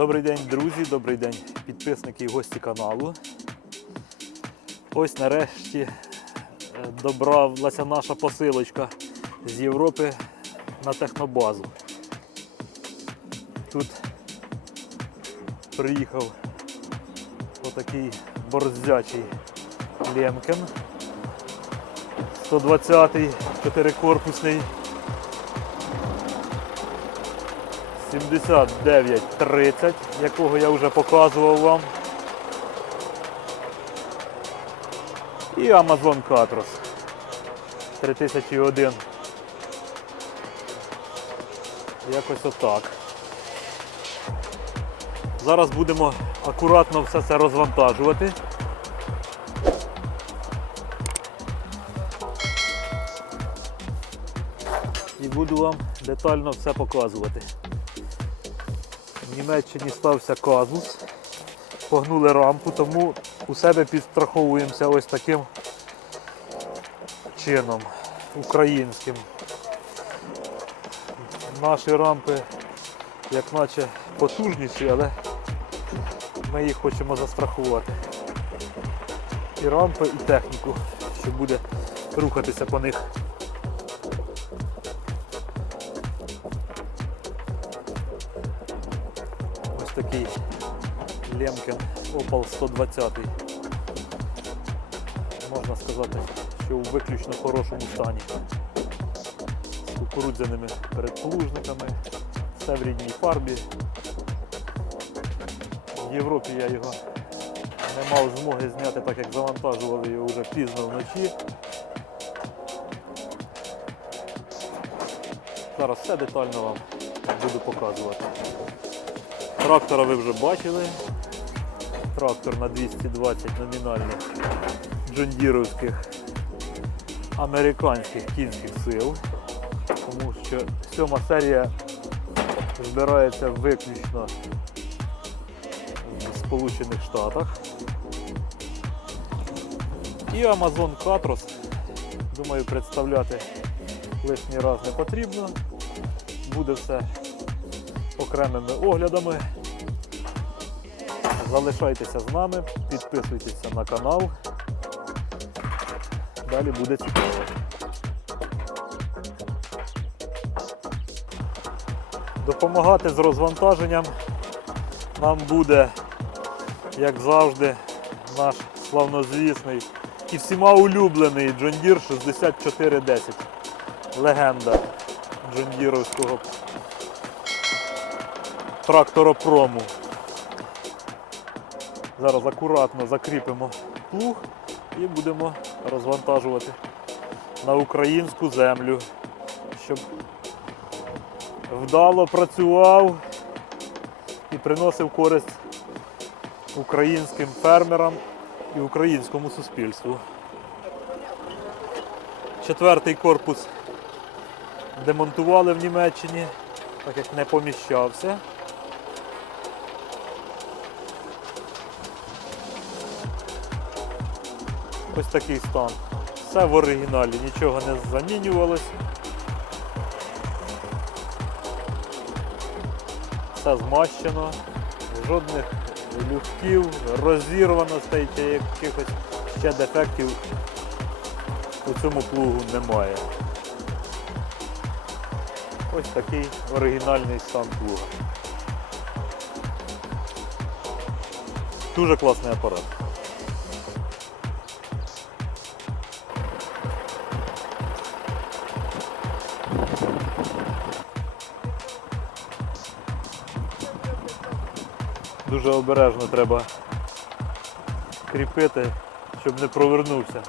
Добрий день, друзі, добрий день, підписники і гості каналу. Ось нарешті е, добралася наша посилочка з Європи на технобазу. Тут приїхав отакий борзячий Лемкен 120-й, чотирикорпусний. 79.30, якого я вже показував вам. І Amazon Katros 3001. Якось отак. Зараз будемо акуратно все це розвантажувати. І буду вам детально все показувати. В Німеччині стався казус, погнули рампу, тому у себе підстраховуємося ось таким чином, українським. Наші рампи як наче потужніші, але ми їх хочемо застрахувати. І рампи, і техніку, що буде рухатися по них. Такий Лемкен Opel 120. Можна сказати, що у виключно хорошому стані. З кукурудзяними передплужниками, все в рідній фарбі. В Європі я його не мав змоги зняти, так як завантажували його вже пізно вночі. Зараз все детально вам буду показувати. Трактора ви вже бачили. Трактор на 220 номінальних джондіровських американських кінських сил. Тому що сьома серія збирається виключно в Сполучених Штатах. І Amazon Katros, думаю, представляти лишній раз не потрібно. Буде все окремими оглядами. Залишайтеся з нами, підписуйтеся на канал. Далі буде цікаво. Допомагати з розвантаженням нам буде, як завжди, наш славнозвісний і всіма улюблений Deere 6410. Легенда джондіровського тракторопрому. Зараз акуратно закріпимо плуг і будемо розвантажувати на українську землю, щоб вдало працював і приносив користь українським фермерам і українському суспільству. Четвертий корпус демонтували в Німеччині, так як не поміщався. Ось такий стан. Все в оригіналі, нічого не замінювалось. Все змащено, жодних люфтів, розірваностей чи якихось ще дефектів у цьому плугу немає. Ось такий оригінальний стан плуга. Дуже класний апарат. Дуже обережно треба кріпити, щоб не провернувся.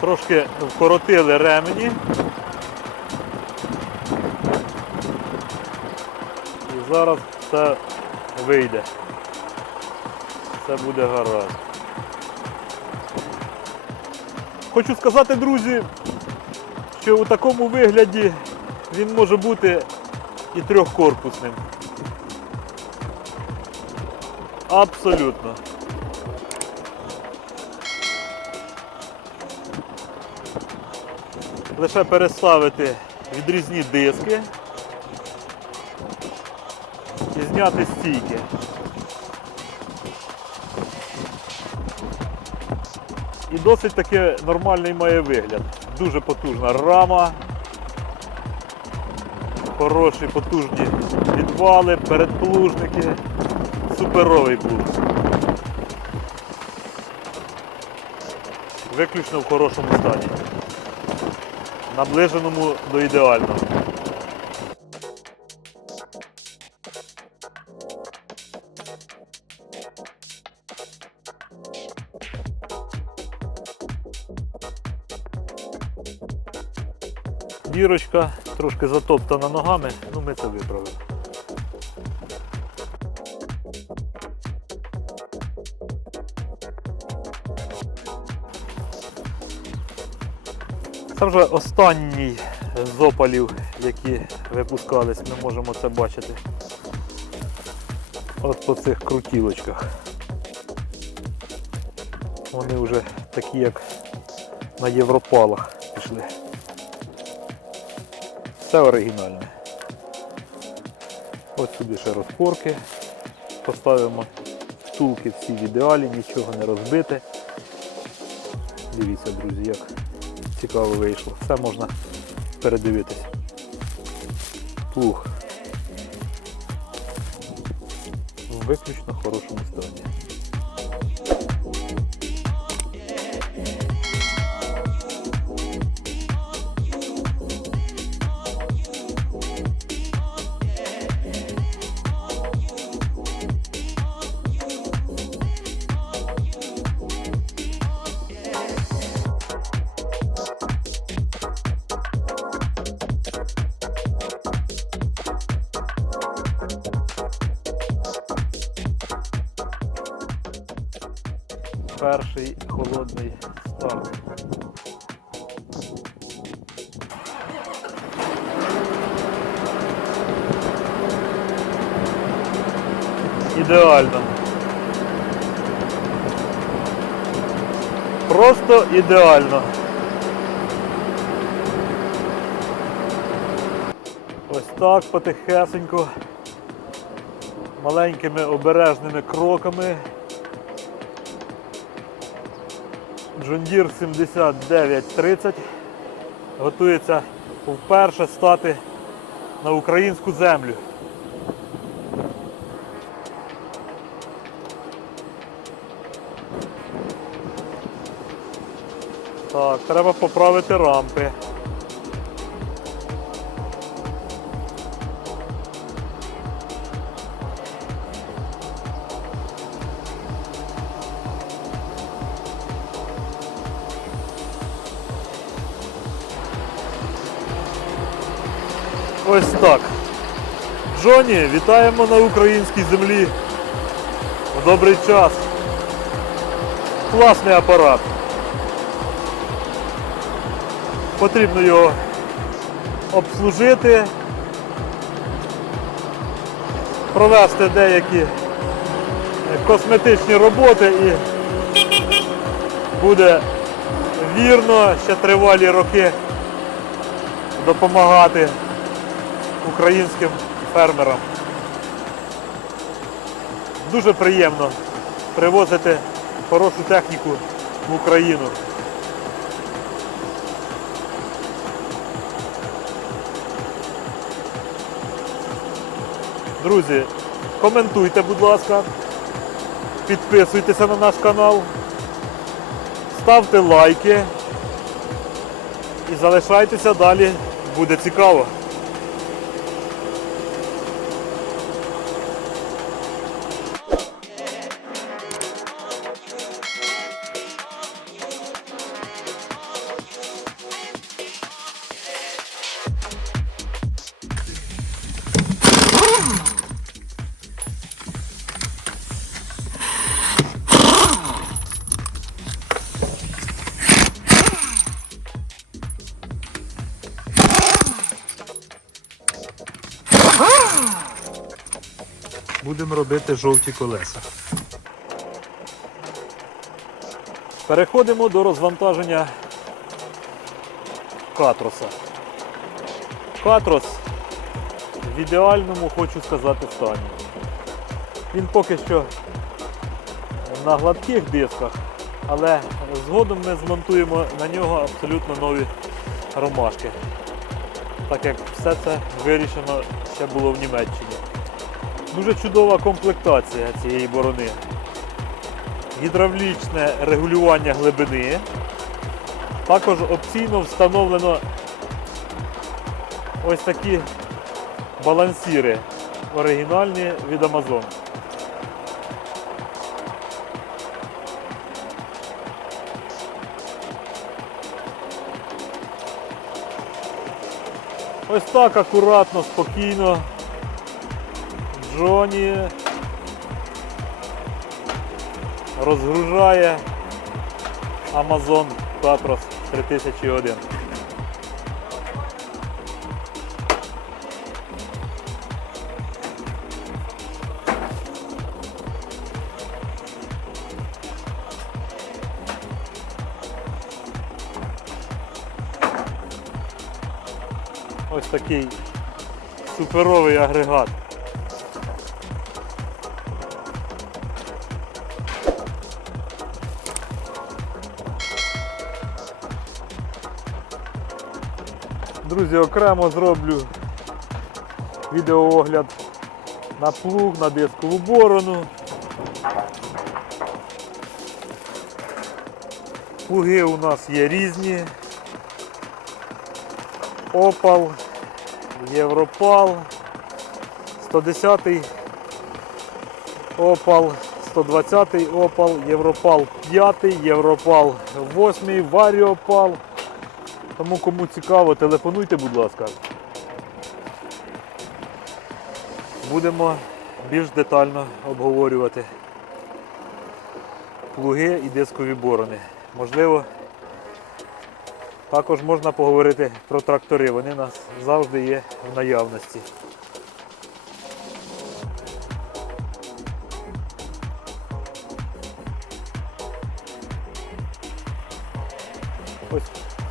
Трошки вкоротили ремені. І зараз все вийде. Все буде гаразд. Хочу сказати, друзі, що у такому вигляді він може бути і трьохкорпусним. Абсолютно. Лише переставити відрізні диски. і зняти стійки. І досить таки нормальний має вигляд. Дуже потужна рама. Хороші потужні підвали, передплужники. Суперовий плуг. Виключно в хорошому стані. Наближеному до ідеального. Дірочка трошки затоптана ногами, ну ми це виправимо. Це вже останній з опалів, які випускались, ми можемо це бачити. От по цих крутілочках. Вони вже такі, як на європалах пішли. Все оригінальне. Ось сюди ще розпорки. Поставимо втулки всі в ідеалі, нічого не розбите. Дивіться, друзі, як цікаво вийшло. Все можна передивитися. Плуг. В виключно хорошому стані. Перший холодний старт. Ідеально. Просто ідеально. Ось так потихесенько, маленькими обережними кроками. Deere 7930 готується вперше стати на українську землю. Так, треба поправити рампи. Так. Джоні, вітаємо на українській землі. В добрий час. Класний апарат. Потрібно його обслужити, провести деякі косметичні роботи і буде вірно ще тривалі роки допомагати українським фермерам. Дуже приємно привозити хорошу техніку в Україну. Друзі, коментуйте, будь ласка, підписуйтеся на наш канал, ставте лайки і залишайтеся далі, буде цікаво. Будемо робити жовті колеса. Переходимо до розвантаження катроса. Катрос в ідеальному, хочу сказати, стані. Він поки що на гладких дисках, але згодом ми змонтуємо на нього абсолютно нові ромашки. Так як все це вирішено ще було в Німеччині. Дуже чудова комплектація цієї борони. Гідравлічне регулювання глибини. Також опційно встановлено ось такі балансіри оригінальні від Amazon. Ось так акуратно, спокійно. Джоні розгружає Amazon Patros 3001. Ось такий суперовий агрегат. Друзі, окремо зроблю відеоогляд на плуг, на дискову борону. Плуги у нас є різні. Опал, Європал, 110-й Опал, 120-й Опал, Європал 5, Європал 8, Варіопал. Тому кому цікаво, телефонуйте, будь ласка. Будемо більш детально обговорювати плуги і дискові борони. Можливо, також можна поговорити про трактори, вони у нас завжди є в наявності.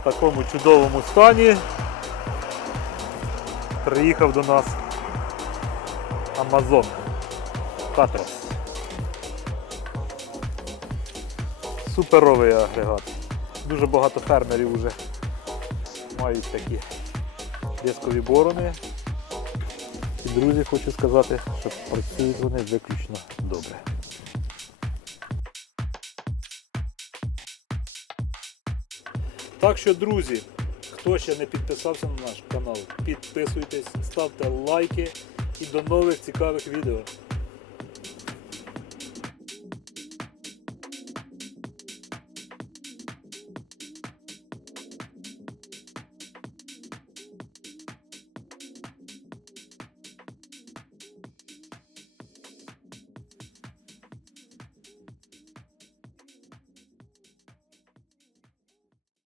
В такому чудовому стані приїхав до нас Amazon Катрос. Суперовий агрегат. Дуже багато фермерів вже мають такі дискові борони. І друзі, хочу сказати, що працюють вони виключно добре. Так що, друзі, хто ще не підписався на наш канал, підписуйтесь, ставте лайки і до нових цікавих відео.